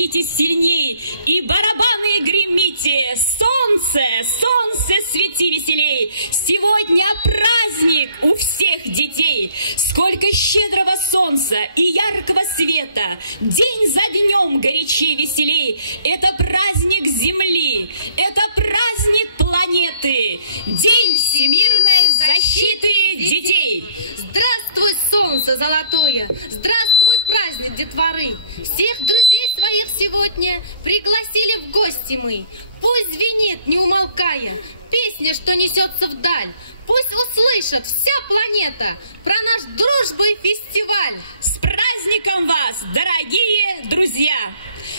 стучитесь сильней, и барабаны гремите. Солнце, солнце, свети веселей. Сегодня праздник у всех детей. Сколько щедрого солнца и яркого света. День за днем горячей веселей. Это праздник Земли, это праздник планеты. День всемирной защиты детей. Здравствуй, солнце золотое! Здравствуй, праздник детворы! Всех друзей своих сегодня пригласили в гости мы. Пусть звенит, не умолкая, песня, что несется вдаль. Пусть услышит вся планета про наш дружбы фестиваль. С праздником вас, дорогие друзья!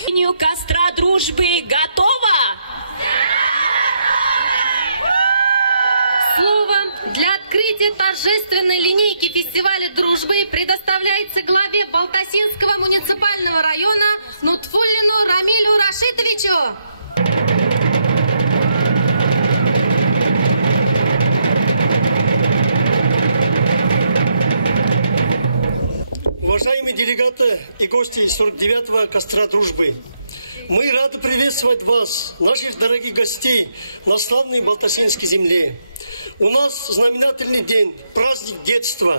Линию костра дружбы готова? Слово для открытия торжественной линейки фестиваля дружбы предоставляется главе Балтасинского муниципального района Нутфуллину Рамилю Рашитовичу. Уважаемые делегаты и гости 49-го костра дружбы, мы рады приветствовать вас, наших дорогих гостей, на славной Балтасинской земле. У нас знаменательный день, праздник детства,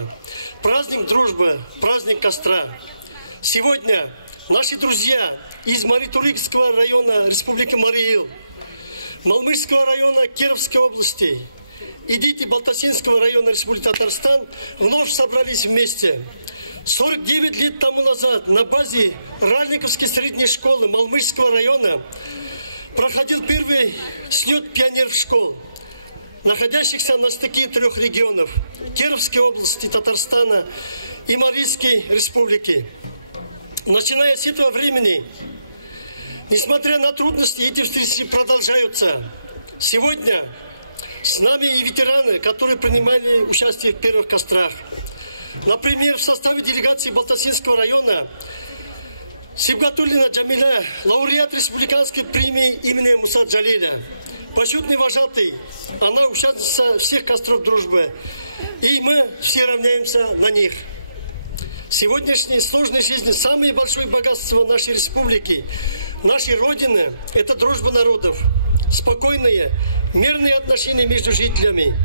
праздник дружбы, праздник костра. Сегодня наши друзья из Маритурикского района Республики Марий-Ил, Малмышского района Кировской области и дети Балтасинского района Республики Татарстан вновь собрались вместе. 49 лет тому назад на базе Ральниковской средней школы Малмышского района проходил первый слет пионеров школ, находящихся на стыке 3 регионов – Кировской области, Татарстана и Марийской республики. Начиная с этого времени, несмотря на трудности, эти встречи продолжаются. Сегодня с нами и ветераны, которые принимали участие в первых кострах. Например, в составе делегации Балтасинского района Сибгатуллина Джамиля, лауреат республиканской премии имени Муса Джалиля, почетный вожатый, она участница всех костров дружбы, и мы все равняемся на них. В сегодняшней сложной жизни самое большое богатство нашей республики, нашей Родины – это дружба народов, спокойные, мирные отношения между жителями.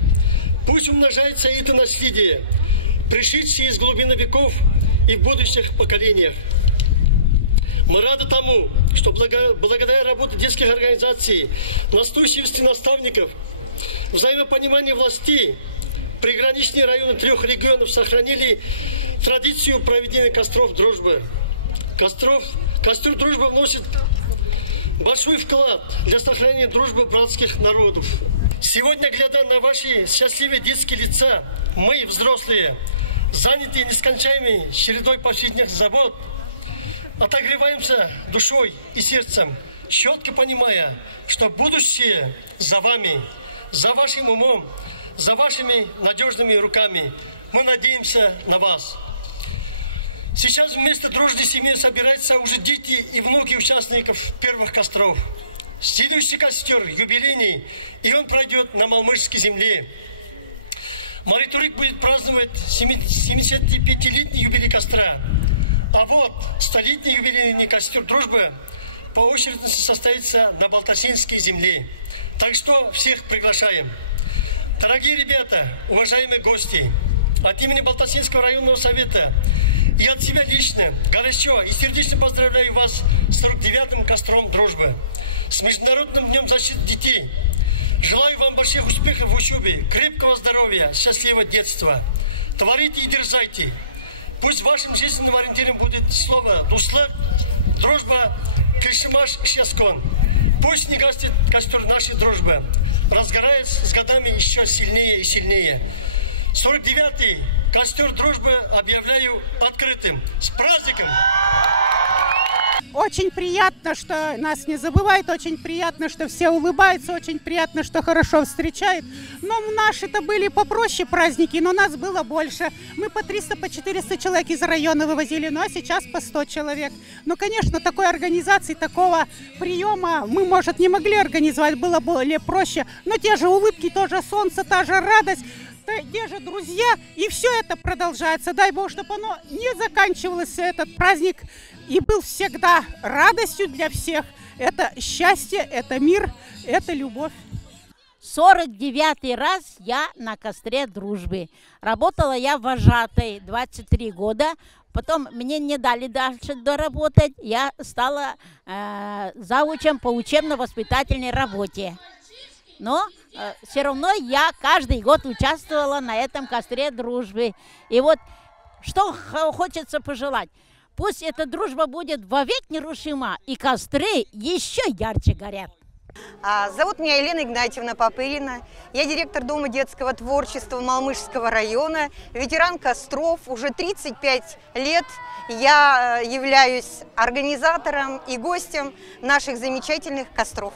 Пусть умножается это наследие, пришедшие из глубины веков и в будущих поколениях. Мы рады тому, что благодаря работе детских организаций, настойчивости наставников, взаимопониманию властей, приграничные районы 3 регионов сохранили традицию проведения костров дружбы. Костры дружбы вносит большой вклад для сохранения дружбы братских народов. Сегодня, глядя на ваши счастливые детские лица, мы, взрослые, занятые нескончаемой чередой повседневных забот, отогреваемся душой и сердцем, четко понимая, что будущее за вами, за вашим умом, за вашими надежными руками. Мы надеемся на вас. Сейчас вместо дружной семьи собираются уже дети и внуки участников первых костров. Следующий костер юбилейный, и он пройдет на Малмышской земле. Маритурик будет праздновать 75-летний юбилей костра. А вот 100-летний юбилейный костер дружбы по очереди состоится на Балтасинской земле. Так что всех приглашаем. Дорогие ребята, уважаемые гости, от имени Балтасинского районного совета и от себя лично горячо и сердечно поздравляю вас с 49-м костром дружбы, с Международным днем защиты детей. Желаю вам больших успехов в учебе, крепкого здоровья, счастливого детства. Творите и дерзайте. Пусть вашим жизненным ориентиром будет слово «дуслы», «дружба», «кишимаш», «щаскон». Пусть не гаснет костер нашей дружбы, разгорается с годами еще сильнее и сильнее. 49-й костер дружбы объявляю открытым. С праздником! Очень приятно, что нас не забывают, очень приятно, что все улыбаются, очень приятно, что хорошо встречают. Но наши-то были попроще праздники, но нас было больше. Мы по 300, по 400 человек из района вывозили, ну а сейчас по 100 человек. Ну, конечно, такой организации, такого приема мы, может, не могли организовать, было более проще. Но те же улыбки, то же солнце, та же радость, те же друзья, и все это продолжается. Дай Бог, чтобы оно не заканчивалось, этот праздник и был всегда радостью для всех. Это счастье, это мир, это любовь. 49-й раз я на костре дружбы. Работала я вожатой 23 года. Потом мне не дали дальше доработать. Я стала завучем по учебно-воспитательной работе. Но все равно я каждый год участвовала на этом костре дружбы. И вот что хочется пожелать. Пусть эта дружба будет вовек нерушима, и костры еще ярче горят. Зовут меня Елена Игнатьевна Попырина. Я директор Дома детского творчества Малмышского района, ветеран костров. Уже 35 лет я являюсь организатором и гостем наших замечательных костров.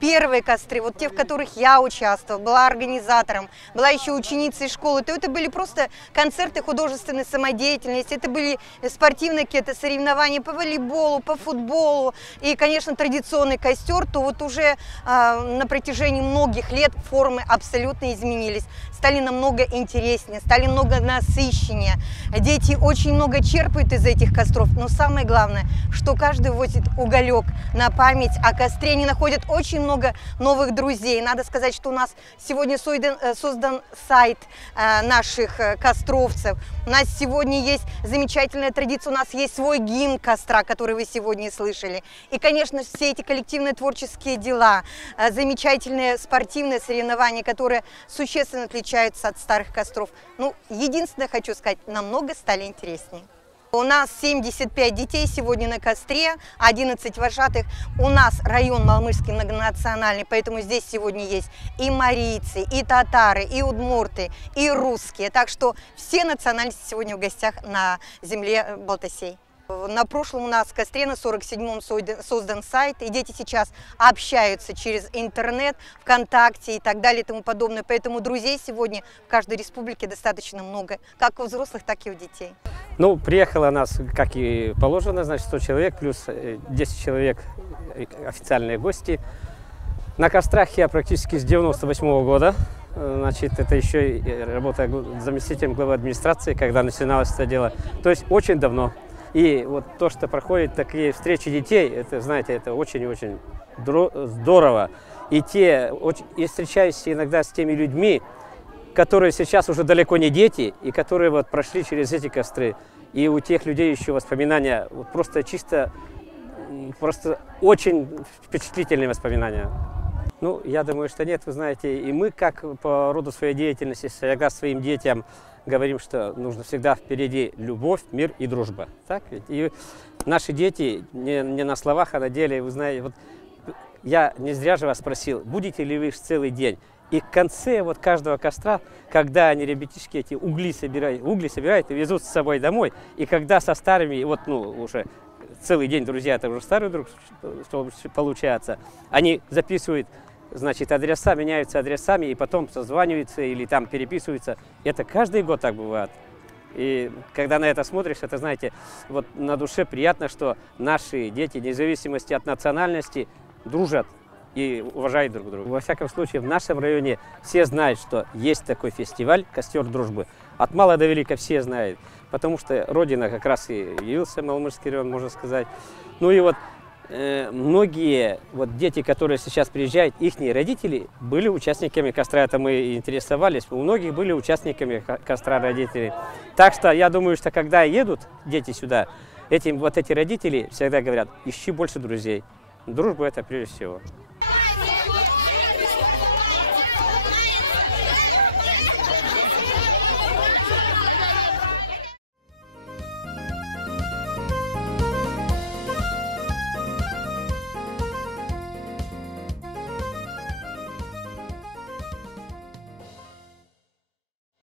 Первые костры, вот те, в которых я участвовала, была организатором, была еще ученицей школы, то это были просто концерты художественной самодеятельности, это были спортивные какие-то соревнования по волейболу, по футболу и, конечно, традиционный костер, то вот уже на протяжении многих лет формы абсолютно изменились, стали намного интереснее, стали намного насыщеннее. Дети очень много черпают из этих костров, но самое главное, что каждый возит уголек на память о костре, они находят очень много новых друзей. Надо сказать, что у нас сегодня создан сайт наших костровцев. У нас сегодня есть замечательная традиция, у нас есть свой гимн костра, который вы сегодня слышали. И, конечно, все эти коллективные творческие дела, замечательные спортивные соревнования, которые существенно отличаются от старых костров. Ну, единственное, хочу сказать, намного стали интереснее. У нас 75 детей сегодня на костре, 11 вожатых. У нас район Малмышский многонациональный, поэтому здесь сегодня есть и марийцы, и татары, и удмурты, и русские. Так что все национальности сегодня в гостях на земле Балтасей. На прошлом у нас в костре на 47-м создан сайт, и дети сейчас общаются через интернет, ВКонтакте и так далее и тому подобное. Поэтому друзей сегодня в каждой республике достаточно много, как у взрослых, так и у детей. Ну, приехало нас, как и положено, значит, 100 человек, плюс 10 человек официальные гости. На кострах я практически с 98-го года. Значит, это еще и работа заместителем главы администрации, когда начиналось это дело. То есть очень давно. И вот то, что проходит такие встречи детей, это, знаете, это очень-очень здорово. И встречаюсь иногда с теми людьми, которые сейчас уже далеко не дети, и которые вот прошли через эти костры. И у тех людей еще воспоминания, вот просто очень впечатлительные воспоминания. Ну, я думаю, что нет, вы знаете, и мы, как по роду своей деятельности, всегда своим детям говорим, что нужно всегда впереди любовь, мир и дружба. Так ведь? И наши дети не на словах, а на деле, вы знаете, вот я не зря же вас спросил, будете ли вы целый день. И в конце вот каждого костра, когда они, ребятишки, эти угли собирают и везут с собой домой, и когда со старыми, вот, ну, уже целый день, друзья, это уже старый друг, что получается, они записывают, значит, адреса, меняются адресами, и потом созваниваются или там переписываются. Это каждый год так бывает. И когда на это смотришь, это, знаете, вот на душе приятно, что наши дети, вне зависимости от национальности, дружат и уважают друг друга. Во всяком случае, в нашем районе все знают, что есть такой фестиваль «Костер дружбы». От мала до велика все знают, потому что родина как раз и явился Малмышский район, можно сказать. Ну и вот многие вот дети, которые сейчас приезжают, их родители были участниками костра, это мы интересовались, у многих были участниками костра родители. Так что я думаю, что когда едут дети сюда, эти родители всегда говорят, ищи больше друзей. Дружба — это прежде всего.